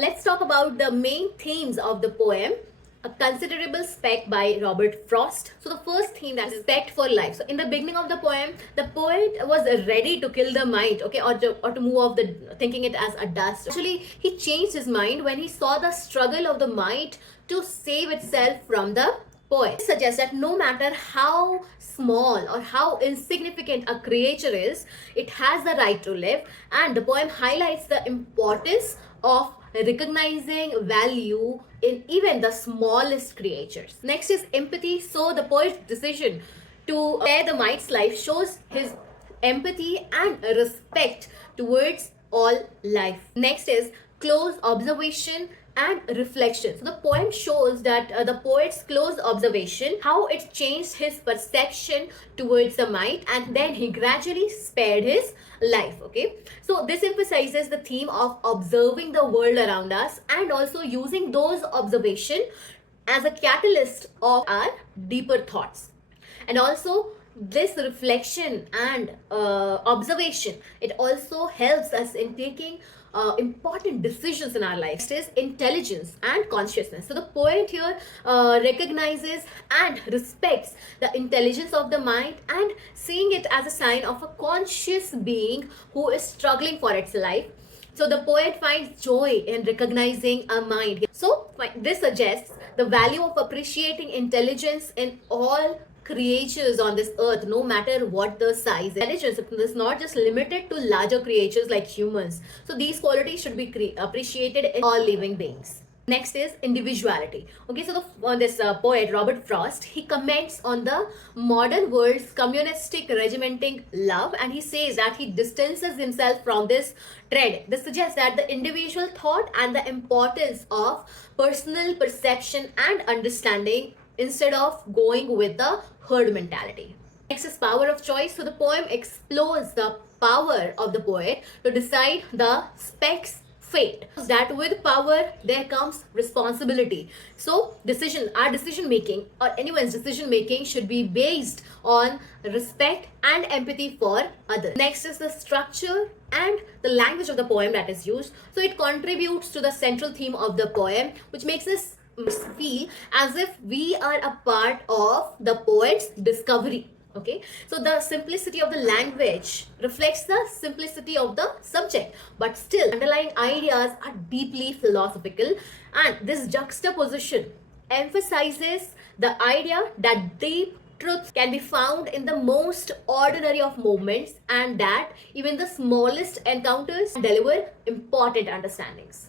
Let's talk about the main themes of the poem. A considerable spec by Robert Frost. So the first theme, that is respect for life. So in the beginning of the poem, the poet was ready to kill the mind, okay, or to move off the thinking it as a dust. Actually, he changed his mind when he saw the struggle of the mind to save itself from the poet. It suggests that no matter how small or how insignificant a creature is, it has the right to live, and the poem highlights the importance of recognizing value in even the smallest creatures. Next is empathy. So the poet's decision to spare the mite's life shows his empathy and respect towards all life. Next is close observation and reflection. So the poem shows that the poet's close observation, how it changed his perception towards the mite, and then he gradually spared his life. Okay, so this emphasizes the theme of observing the world around us and also using those observation as a catalyst of our deeper thoughts. And also this reflection and observation, it also helps us in taking important decisions in our lives. Next is intelligence and consciousness. So the poet here recognizes and respects the intelligence of the mind and seeing it as a sign of a conscious being who is struggling for its life. So the poet finds joy in recognizing a mind. So this suggests the value of appreciating intelligence in all creatures on this earth, no matter what the size. Intelligence is not just limited to larger creatures like humans. So these qualities should be appreciated in all living beings. Next is individuality. Okay, so this poet Robert Frost, he comments on the modern world's communistic regimenting love, and he says that he distances himself from this trend. This suggests that the individual thought and the importance of personal perception and understanding instead of going with the herd mentality. Next is power of choice. So the poem explores the power of the poet to decide the speck's fate. That with power there comes responsibility. So our decision making or anyone's decision making should be based on respect and empathy for others. Next is the structure and the language of the poem that is used. So it contributes to the central theme of the poem, which makes us feel as if we are a part of the poet's discovery. Okay, so the simplicity of the language reflects the simplicity of the subject, but still underlying ideas are deeply philosophical, and this juxtaposition emphasizes the idea that deep truth can be found in the most ordinary of moments, and that even the smallest encounters deliver important understandings.